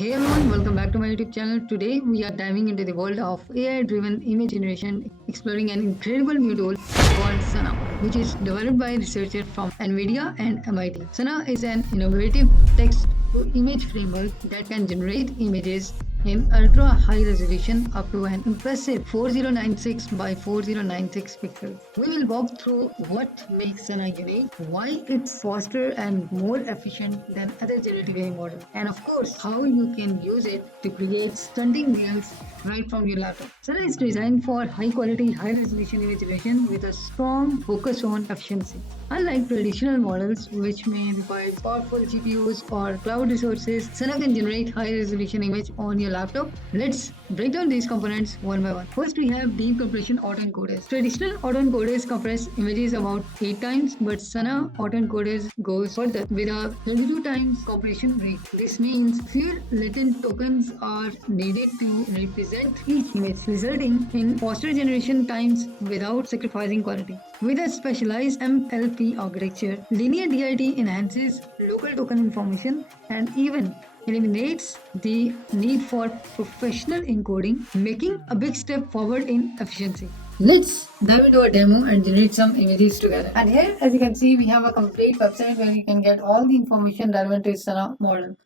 Hey everyone, welcome back to my YouTube channel. Today we are diving into the world of AI-driven image generation, exploring an incredible new tool called Sana, which is developed by researchers from Nvidia and MIT. Sana is an innovative text-to-image framework that can generate images in ultra high resolution up to an impressive 4096 by 4096 pixels. We will walk through what makes Sana unique, why it's faster and more efficient than other generative AI models, and of course, how you can use it to create stunning reels right from your laptop. Sana is designed for high quality, high resolution image generation with a strong focus on efficiency. Unlike traditional models, which may require powerful GPUs or cloud resources, Sana can generate high-resolution image on your laptop. Let's break down these components one by one. First, we have deep compression autoencoders. Traditional autoencoders compress images about 8 times, but Sana autoencoders goes further with a 32 times compression rate. This means fewer latent tokens are needed to represent each image, resulting in faster generation times without sacrificing quality. With a specialized MLP architecture, linear DIT enhances local token information and even eliminates the need for professional encoding, making a big step forward in efficiency. Let's dive into a demo and generate some images together. And here, as you can see, we have a complete website where you can get all the information relevant to Sana model.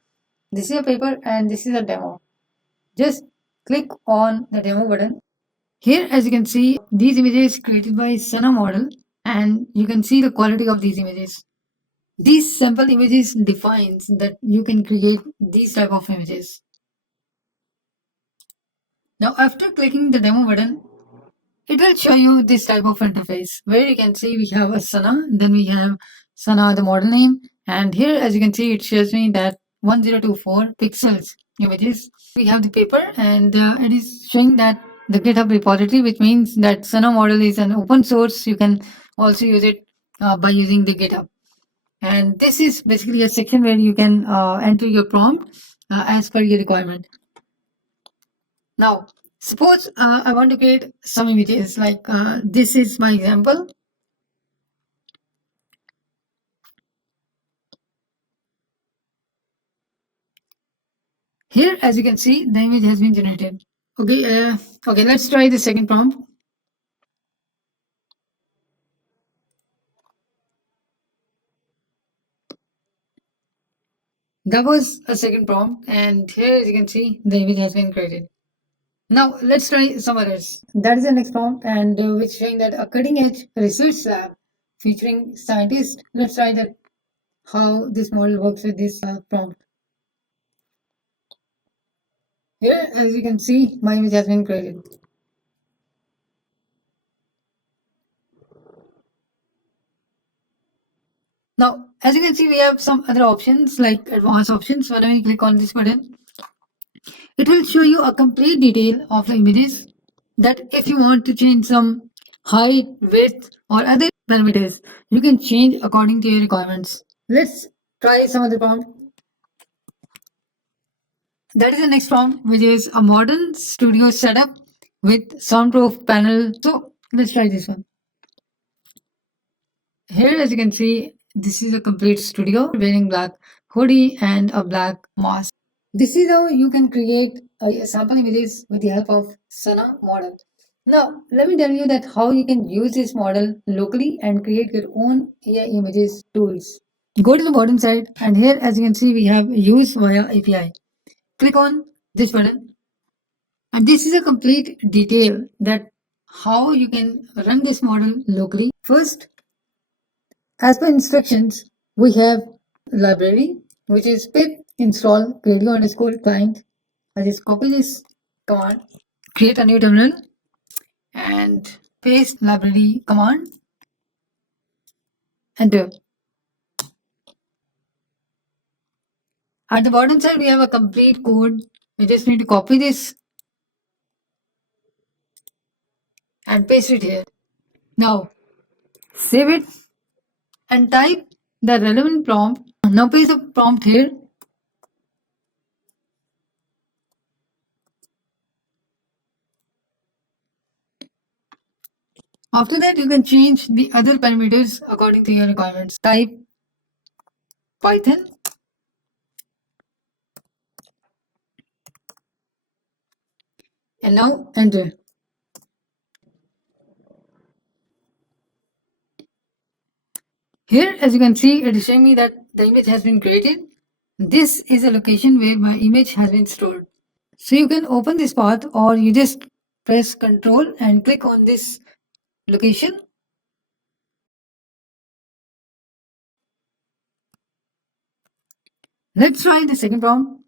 This is a paper and this is a demo. Just click on the demo button. Here, as you can see, these images created by Sana model, and you can see the quality of these images. These sample images defines that you can create these type of images. Now, after clicking the demo button, it will show you this type of interface where you can see we have a Sana, then we have Sana, the model name, and here, as you can see, it shows me that 1024 pixels images. We have the paper, and it is showing that the GitHub repository, which means that Sana model is an open source. You can also use it by using the GitHub. And this is basically a section where you can enter your prompt as per your requirement. Now, suppose I want to create some images like this is my example. Here, as you can see, the image has been generated. Okay, let's try the second prompt. That was a second prompt, and here, as you can see, the image has been created. Now, let's try some others. That is the next prompt, and which is showing that a cutting edge research lab featuring scientists. Let's try that how this model works with this prompt. Here, as you can see, my image has been created. Now, as you can see, we have some other options like advanced options. When we click on this button, it will show you a complete detail of the images that if you want to change some height, width, or other parameters, you can change according to your requirements. Let's try some other prompt. That is the next prompt, which is a modern studio setup with soundproof panel. So let's try this one. Here, as you can see, this is a complete studio wearing black hoodie and a black mask. This is how you can create a sample images with the help of Sana model. Now, let me tell you that how you can use this model locally and create your own AI images tools. Go to the bottom side, and here, as you can see, we have use via API. Click on this button, and this is a complete detail that how you can run this model locally. First, as per instructions, we have library, which is pip install radio underscore client. I just copy this command, create a new terminal, and paste library command, enter. At the bottom side, we have a complete code. We just need to copy this and paste it here. Now, save it and type the relevant prompt. Now paste the prompt here. After that, you can change the other parameters according to your requirements. Type Python And now enter. Here, as you can see, it is showing me that the image has been created. This is a location where my image has been stored. So you can open this path or you just press Ctrl and click on this location. Let's try the second prompt.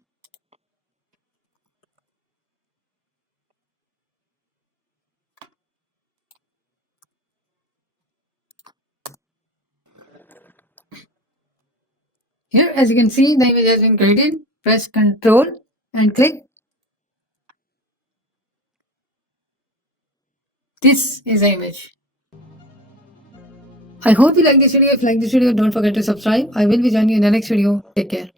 Here, as you can see, the image has been created. Press Ctrl and click. This is the image. I hope you like this video. If you like this video, don't forget to subscribe. I will be joining you in the next video. Take care.